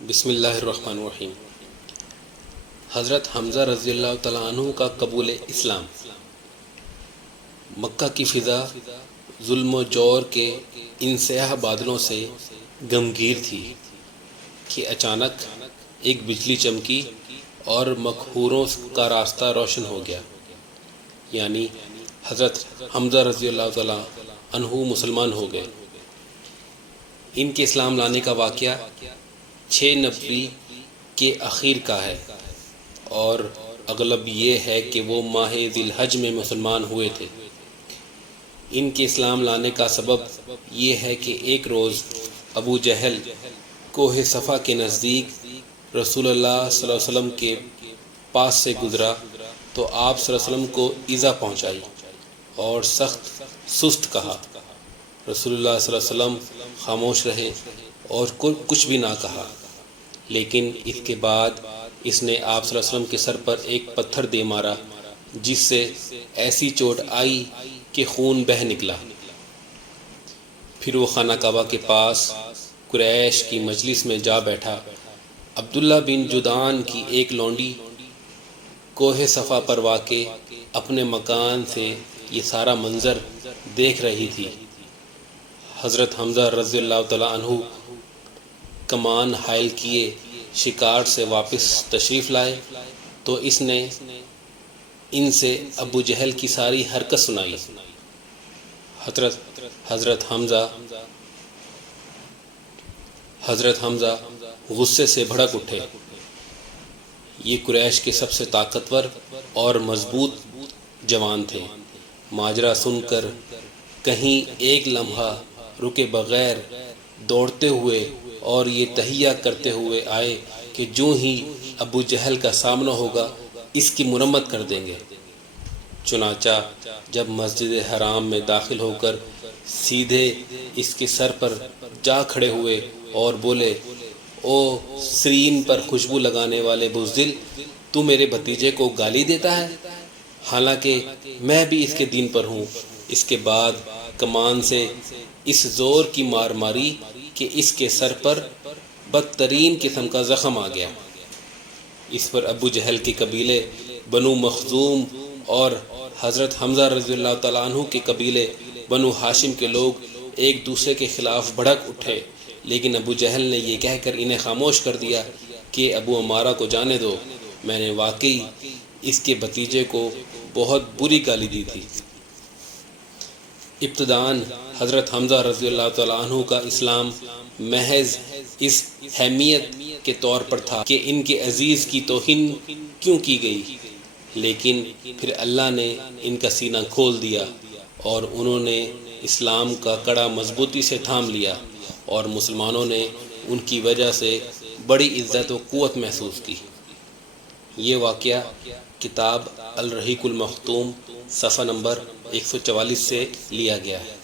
بسم اللہ الرحمن الرحیم۔ حضرت حمزہ رضی اللہ تعالیٰ عنہ کا قبول اسلام۔ مکہ کی فضا ظلم و جور کے ان سیاہ بادلوں سے غمگیر تھی کہ اچانک ایک بجلی چمکی اور مقہوروں کا راستہ روشن ہو گیا، یعنی حضرت حمزہ رضی اللہ تعالیٰ عنہ مسلمان ہو گئے۔ ان کے اسلام لانے کا واقعہ 6 نبوی کے اخیر کا ہے، اور اغلب یہ ہے کہ وہ ماہ ذی الحج میں مسلمان ہوئے تھے۔ ان کے اسلام لانے کا سبب یہ ہے کہ ایک روز ابو جہل کوہ صفا کے نزدیک رسول اللہ صلی اللہ علیہ وسلم کے پاس سے گزرا تو آپ صلی اللہ علیہ وسلم کو ایذا پہنچائی اور سخت سست کہا۔ رسول اللہ صلی اللہ علیہ وسلم خاموش رہے اور کچھ بھی نہ کہا، لیکن اس کے بعد اس نے آپ صلی اللہ علیہ وسلم کے سر پر ایک پتھر دے مارا، جس سے ایسی چوٹ آئی کہ خون بہہ نکلا۔ پھر وہ خانہ کعبہ کے پاس قریش کی مجلس میں جا بیٹھا۔ عبداللہ بن جدعان کی ایک لونڈی کوہ صفا پر واقع اپنے مکان سے یہ سارا منظر دیکھ رہی تھی۔ حضرت حمزہ رضی اللہ تعالیٰ عنہ کمان حائل کیے شکار سے واپس تشریف لائے تو اس نے ان سے ابو جہل کی ساری حرکت سنائی۔ حضرت حمزہ غصے سے بھڑک اٹھے۔ یہ قریش کے سب سے طاقتور اور مضبوط جوان تھے۔ ماجرا سن کر کہیں ایک لمحہ رکے بغیر دوڑتے ہوئے اور یہ تہیہ کرتے ہوئے آئے کہ جو ہی ابو جہل کا سامنا ہوگا اس کی مرمت کر دیں گے۔ چنانچہ جب مسجد حرام میں داخل ہو کر سیدھے اس کے سر پر جا کھڑے ہوئے اور بولے، او سرین پر خوشبو لگانے والے بزدل، تو میرے بھتیجے کو گالی دیتا ہے، حالانکہ میں بھی اس کے دین پر ہوں۔ اس کے بعد کمان سے اس زور کی مار ماری کہ اس کے سر پر بدترین قسم کا زخم آ گیا۔ اس پر ابو جہل کے قبیلے بنو مخزوم اور حضرت حمزہ رضی اللہ تعالیٰ عنہ کے قبیلے بنو ہاشم کے لوگ ایک دوسرے کے خلاف بھڑک اٹھے، لیکن ابو جہل نے یہ کہہ کر انہیں خاموش کر دیا کہ ابو عمارہ کو جانے دو، میں نے واقعی اس کے بھتیجے کو بہت بری گالی دی تھی۔ ابتداً حضرت حمزہ رضی اللہ تعالیٰ عنہ کا اسلام محض اس حمیت کے طور پر تھا کہ ان کے عزیز کی توہین کیوں کی گئی، لیکن پھر اللہ نے ان کا سینہ کھول دیا اور انہوں نے اسلام کا کڑا مضبوطی سے تھام لیا، اور مسلمانوں نے ان کی وجہ سے بڑی عزت و قوت محسوس کی۔ یہ واقعہ کتاب الرحیق المختوم صفحہ نمبر 144 سے لیا گیا ہے۔